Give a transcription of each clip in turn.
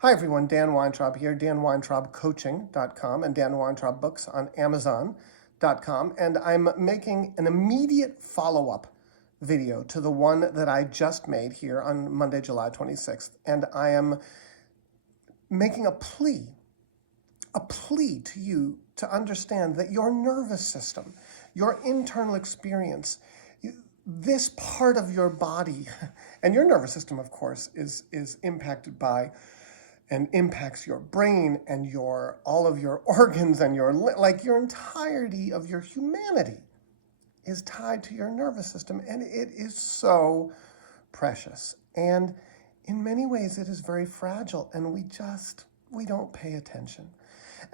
Hi everyone, Dan Weintraub here, danweintraubcoaching.com and Dan Weintraub Books on Amazon.com, and I'm making an immediate follow-up video to the one that I just made here on Monday, July 26th, and I am making a plea to you to understand that your nervous system, your internal experience, this part of your body, and your nervous system, of course, is impacted by and impacts your brain and all of your organs and your entirety of your humanity is tied to your nervous system, and it is so precious. And in many ways, it is very fragile, and we don't pay attention.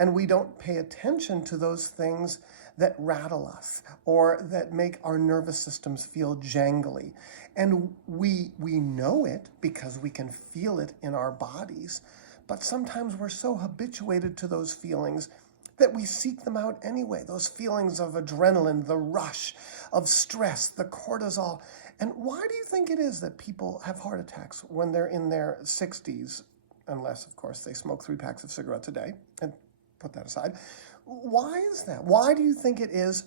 And we don't pay attention to those things that rattle us or that make our nervous systems feel jangly. And we know it because we can feel it in our bodies. But sometimes we're so habituated to those feelings that we seek them out anyway. Those feelings of adrenaline, the rush, of stress, the cortisol. And why do you think it is that people have heart attacks when they're in their 60s? Unless, of course, they smoke 3 packs of cigarettes a day, and put that aside. Why is that? Why do you think it is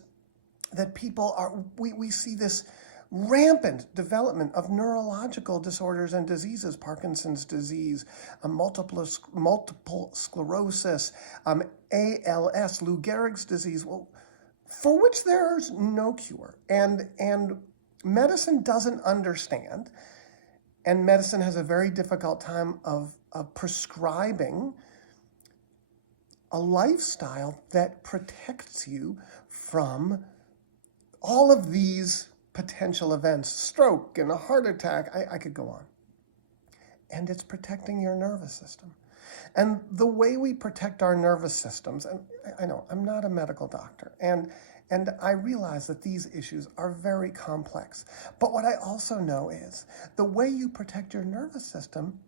that we see this rampant development of neurological disorders and diseases, Parkinson's disease, multiple sclerosis, ALS, Lou Gehrig's disease, for which there's no cure. And medicine doesn't understand, and medicine has a very difficult time of prescribing a lifestyle that protects you from all of these potential events, stroke and a heart attack, I could go on. And it's protecting your nervous system. And the way we protect our nervous systems, and I know I'm not a medical doctor, and I realize that these issues are very complex. But what I also know is the way you protect your nervous system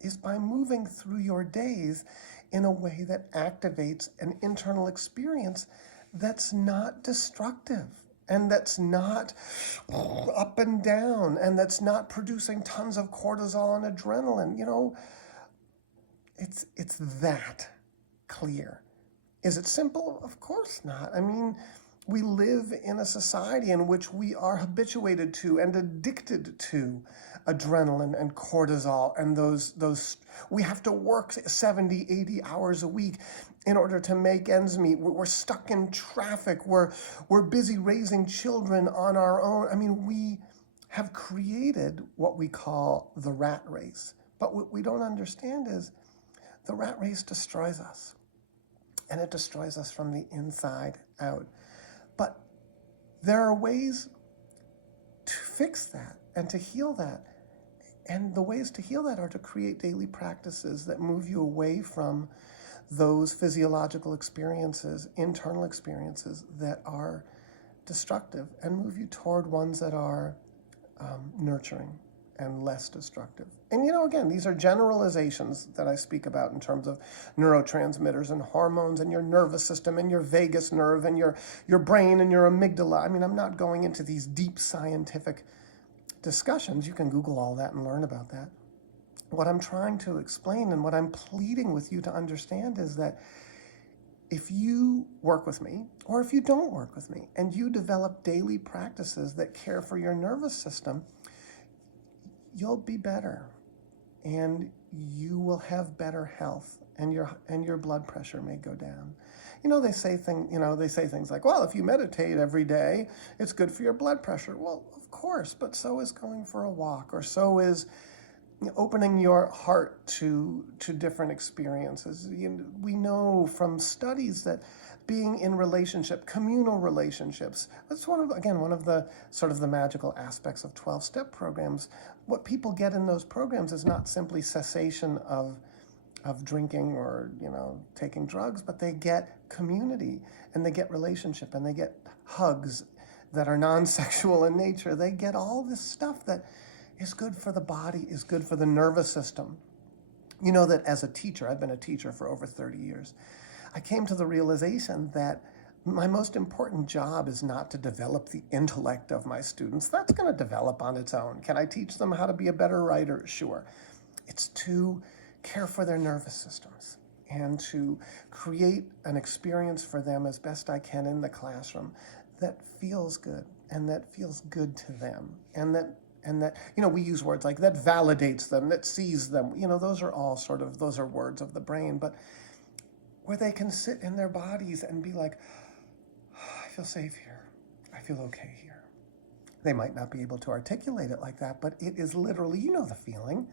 is by moving through your days in a way that activates an internal experience that's not destructive, and that's not up and down, and that's not producing tons of cortisol and adrenaline. You know, it's that clear. Is it simple? Of course not. I mean, we live in a society in which we are habituated to and addicted to adrenaline and cortisol, and those we have to work 70, 80 hours a week in order to make ends meet. We're stuck in traffic. We're busy raising children on our own. I mean, we have created what we call the rat race. But what we don't understand is the rat race destroys us, and it destroys us from the inside out. But there are ways to fix that and to heal that. And the ways to heal that are to create daily practices that move you away from those physiological experiences, internal experiences that are destructive, and move you toward ones that are nurturing and less destructive. And again, these are generalizations that I speak about in terms of neurotransmitters and hormones and your nervous system and your vagus nerve and your brain and your amygdala. I mean, I'm not going into these deep scientific discussions. You can Google all that and learn about that. What I'm trying to explain and what I'm pleading with you to understand is that if you work with me, or if you don't work with me, and you develop daily practices that care for your nervous system, you'll be better, and you will have better health, and your blood pressure may go down. They say things like, well, if you meditate every day, it's good for your blood pressure. Well, of course, but so is going for a walk, or so is opening your heart to different experiences. We know from studies that being in communal relationships, that's one of the sort of the magical aspects of 12-step programs. What people get in those programs is not simply cessation of drinking or taking drugs, but they get community, and they get relationship, and they get hugs that are non-sexual in nature. They get all this stuff that is good for the body, is good for the nervous system. You know that as a teacher, I've been a teacher for over 30 years, I came to the realization that my most important job is not to develop the intellect of my students. That's going to develop on its own. Can I teach them how to be a better writer? Sure. It's to care for their nervous systems and to create an experience for them as best I can in the classroom that feels good and that feels good to them, and that we use words like that validates them, that sees them. Those are all those are words of the brain, but where they can sit in their bodies and be like, I feel safe here. I feel okay here. They might not be able to articulate it like that, but it is literally, the feeling.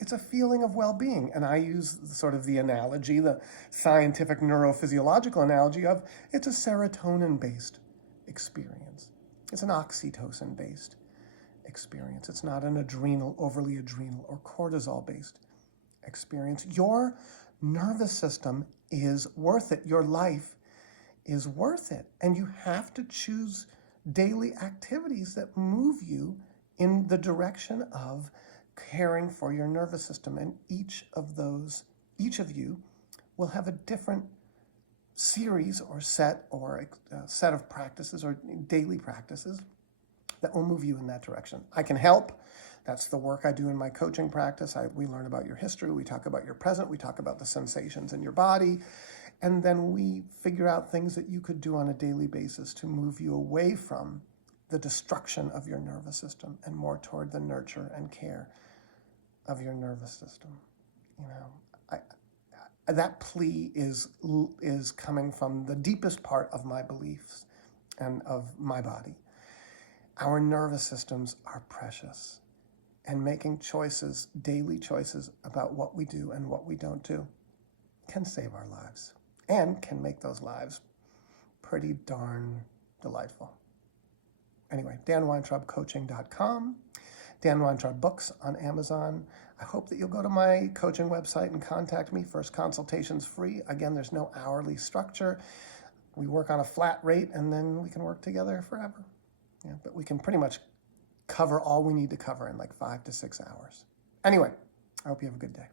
It's a feeling of well-being. And I use sort of the analogy, the scientific neurophysiological analogy of it's a serotonin-based experience. It's an oxytocin-based experience. It's not an overly adrenal or cortisol-based experience. Your nervous system is worth it. Your life is worth it. And you have to choose daily activities that move you in the direction of caring for your nervous system. And each of you will have a different series or set of practices or daily practices that will move you in that direction. I can help. That's the work I do in my coaching practice. We learn about your history. We talk about your present. We talk about the sensations in your body. And then we figure out things that you could do on a daily basis to move you away from the destruction of your nervous system and more toward the nurture and care of your nervous system. That plea is coming from the deepest part of my beliefs and of my body. Our nervous systems are precious, and making choices, daily choices about what we do and what we don't do can save our lives and can make those lives pretty darn delightful. Anyway, danweintraubcoaching.com, Dan Weintraub Books on Amazon. I hope that you'll go to my coaching website and contact me. First consultation's free. Again, there's no hourly structure. We work on a flat rate, and then we can work together forever. But we can pretty much cover all we need to cover in like 5 to 6 hours. Anyway, I hope you have a good day.